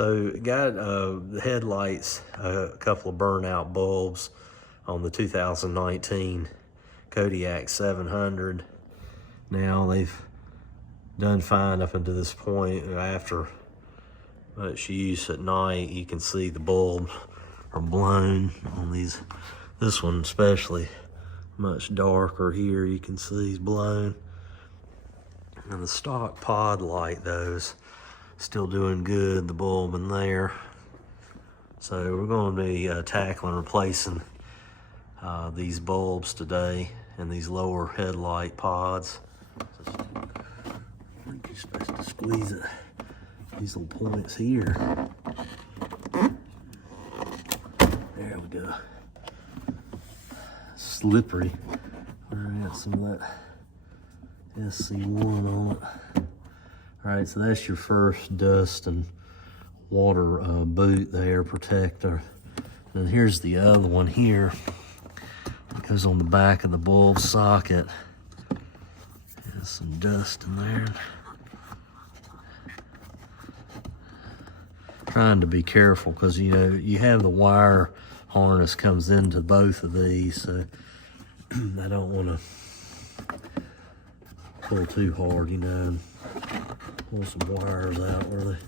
So got the headlights, a couple of burnout bulbs on the 2019 Kodiak 700. Now they've done fine up until this point. After much use at night, you can see the bulbs are blown on these. This one especially, much darker here, you can see is blown. And the stock pod light though is still doing good, the bulb in there. So we're going to be tackling replacing these bulbs today and these lower headlight pods. I think you're supposed to squeeze it, these little points here. There we go. Slippery. I got some of that SC1 on it. All right, so that's your first dust and water boot there, protector. And here's the other one here. It goes on the back of the bulb socket. There's some dust in there. Trying to be careful because you know you have the wire harness comes into both of these, so I don't want to pull too hard, you know, and pull some wires out where they're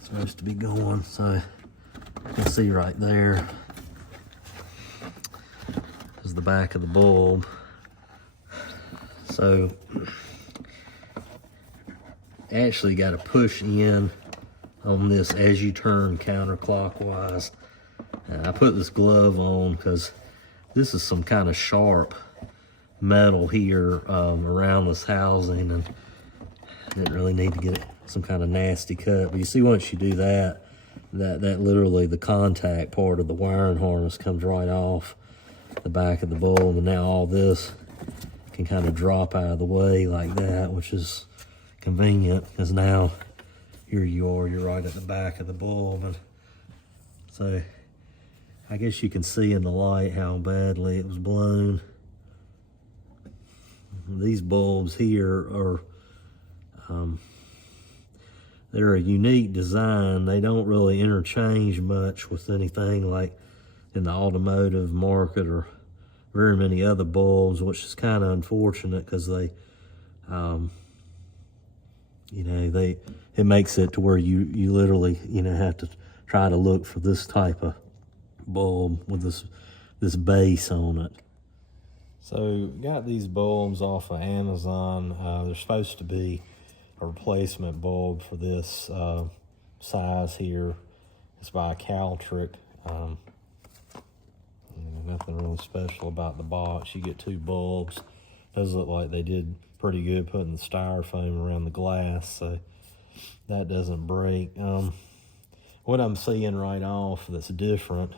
supposed to be going. So you can see right there is the back of the bulb. So actually got to push in on this as you turn counterclockwise. I put this glove on because this is some kind of sharp metal here around this housing, and didn't really need to get some kind of nasty cut. But you see, once you do that, that literally the contact part of the wiring harness comes right off the back of the bulb, and now all this can kind of drop out of the way like that, which is convenient because now here you are, you're right at the back of the bulb. And so I guess you can see in the light how badly it was blown. These bulbs here are, they're a unique design. They don't really interchange much with anything like in the automotive market or very many other bulbs, which is kind of unfortunate because they, you know, it makes it to where you literally, you know, have to try to look for this type of bulb with this base on it. So got these bulbs off of Amazon. They're supposed to be a replacement bulb for this size here. It's by Caltric. Nothing really special about the box. You get two bulbs. Those look like they did pretty good putting the styrofoam around the glass, so that doesn't break. What I'm seeing right off that's different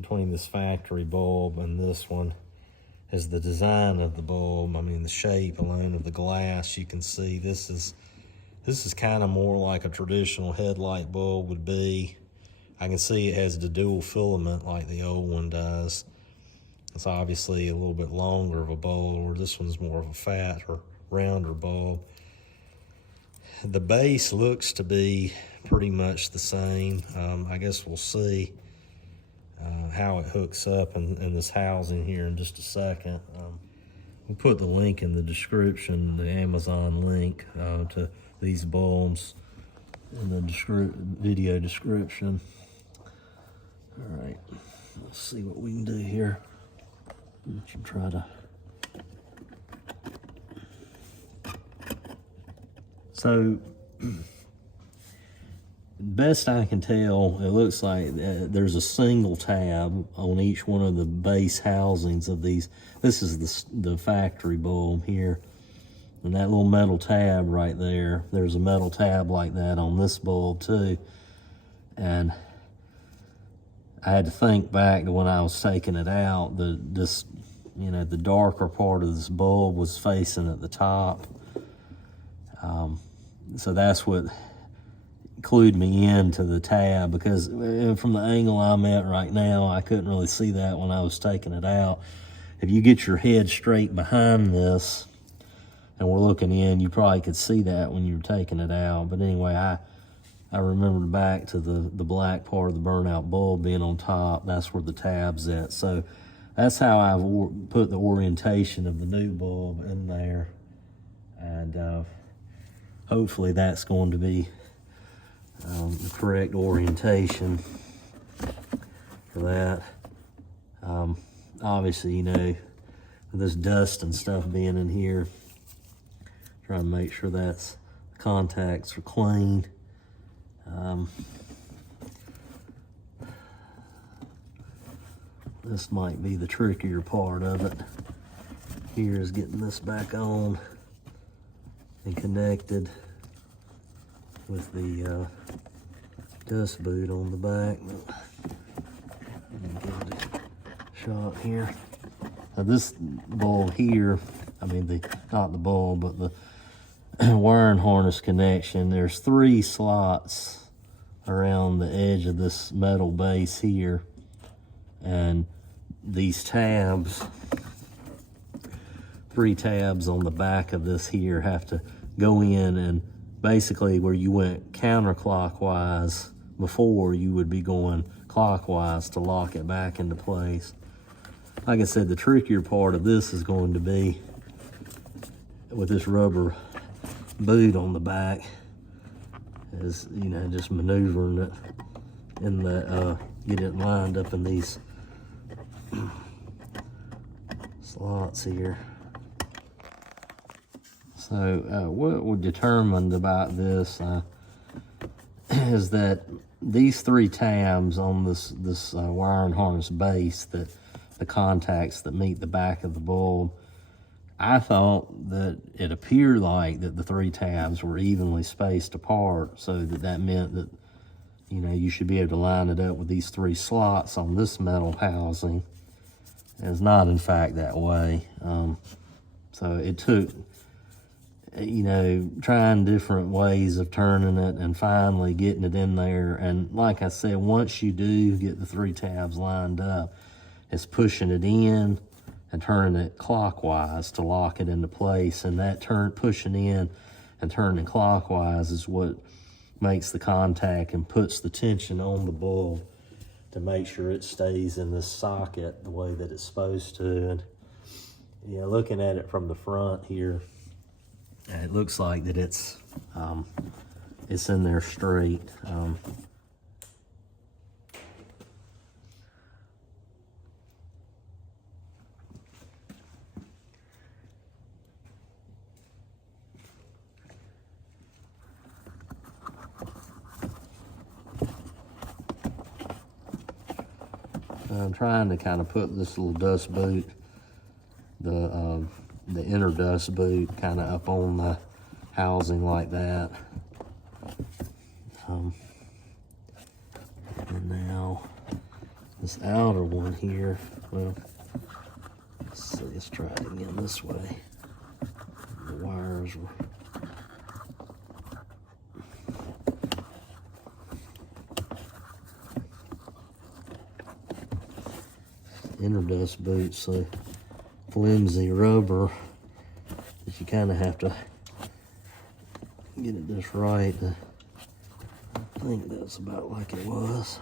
between this factory bulb and this one is the design of the bulb. I mean, the shape alone of the glass. You can see this is kind of more like a traditional headlight bulb would be. I can see it has the dual filament like the old one does. It's obviously a little bit longer of a bulb, where this one's more of a fat or rounder bulb. The base looks to be pretty much the same. I guess we'll see how it hooks up in this housing here in just a second. We'll put the link in the description, the Amazon link to these bulbs in the video description. All right, let's see what we can do here. We should try to. So, best I can tell, it looks like there's a single tab on each one of the base housings of these. This is the factory bulb here. And that little metal tab right there, there's a metal tab like that on this bulb too. And I had to think back to when I was taking it out, the darker part of this bulb was facing at the top. So that's what clued me into the tab, because from the angle I'm at right now, I couldn't really see that when I was taking it out. If you get your head straight behind this and we're looking in, you probably could see that when you were taking it out. But anyway, I remembered back to the black part of the burnout bulb being on top. That's where the tab's at. So that's how I've put the orientation of the new bulb in there. And hopefully that's going to be the correct orientation for that. Obviously, you know, with this dust and stuff being in here, try to make sure that's the contacts are clean. This might be the trickier part of it. Here is getting this back on and connected with the dust boot on the back. Let me get a shot here. Now this bulb here, I mean not the bulb, but the wiring harness connection, there's 3 slots around the edge of this metal base here, and these tabs, 3 tabs on the back of this here have to go in, and basically where you went counterclockwise before, you would be going clockwise to lock it back into place. Like I said, the trickier part of this is going to be with this rubber boot on the back, is, you know, just maneuvering it in the get it lined up in these slots here. So what we determined about this is that these 3 tabs on this wiring harness base, that the contacts that meet the back of the bulb, I thought that it appeared like that the 3 tabs were evenly spaced apart, so that meant that, you know, you should be able to line it up with these 3 slots on this metal housing. It's not in fact that way. So it took, you know, trying different ways of turning it and finally getting it in there. And like I said, once you do get the 3 tabs lined up, it's pushing it in and turning it clockwise to lock it into place. And that pushing in and turning clockwise is what makes the contact and puts the tension on the bulb to make sure it stays in this socket the way that it's supposed to. And yeah, looking at it from the front here, it looks like that it's in there straight. I'm trying to kind of put this little dust boot, the inner dust boot, kind of up on the housing like that. And now this outer one here, well, let's see, let's try it again this way. The wires were inner dust boots, so flimsy rubber that you kind of have to get it just right. I think that's about like it was.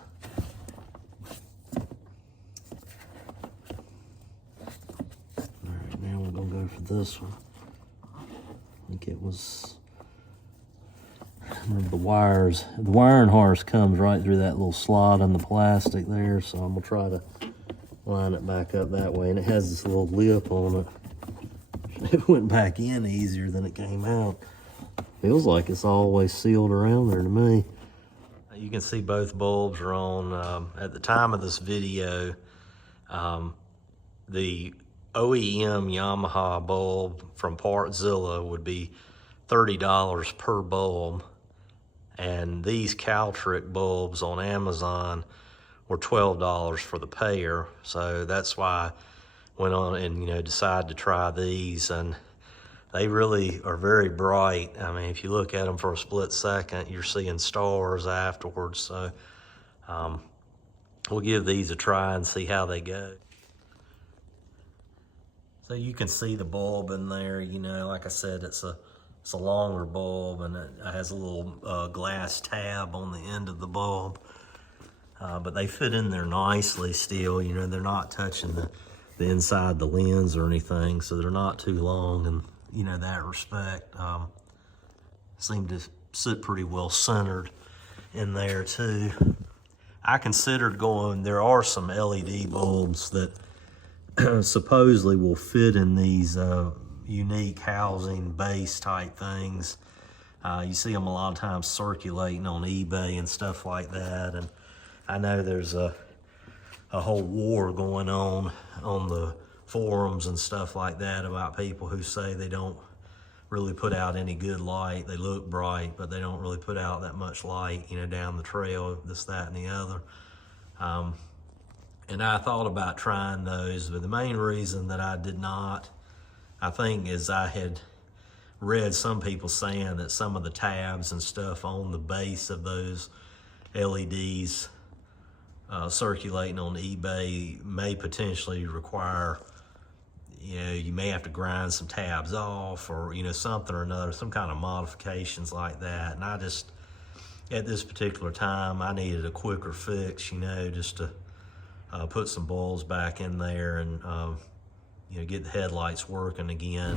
Alright, now we're gonna go for this one. I think it was, remember the wires, the wiring harness comes right through that little slot in the plastic there, so I'm gonna try to line it back up that way, and it has this little lip on it. It went back in easier than it came out. Feels like it's always sealed around there to me. You can see both bulbs are on. At the time of this video, the OEM Yamaha bulb from Partzilla would be $30 per bulb, and these Caltric bulbs on Amazon were $12 for the pair. So that's why I went on and, you know, decided to try these, and they really are very bright. I mean, if you look at them for a split second, you're seeing stars afterwards. So we'll give these a try and see how they go. So you can see the bulb in there, you know, like I said, it's a longer bulb, and I has a little glass tab on the end of the bulb. But they fit in there nicely still, you know, they're not touching the inside the lens or anything, so they're not too long in, you know, that respect. Seem to sit pretty well centered in there too. I considered going, there are some LED bulbs that supposedly will fit in these unique housing base type things. You see them a lot of times circulating on eBay and stuff like that, and I know there's a whole war going on the forums and stuff like that about people who say they don't really put out any good light. They look bright, but they don't really put out that much light, you know, down the trail, this, that, and the other. And I thought about trying those, but the main reason that I did not, I think, is I had read some people saying that some of the tabs and stuff on the base of those LEDs circulating on eBay may potentially require, you know, you may have to grind some tabs off, or, you know, something or another, some kind of modifications like that. And I just, at this particular time, I needed a quicker fix, you know, just to put some bulbs back in there and, you know, get the headlights working again.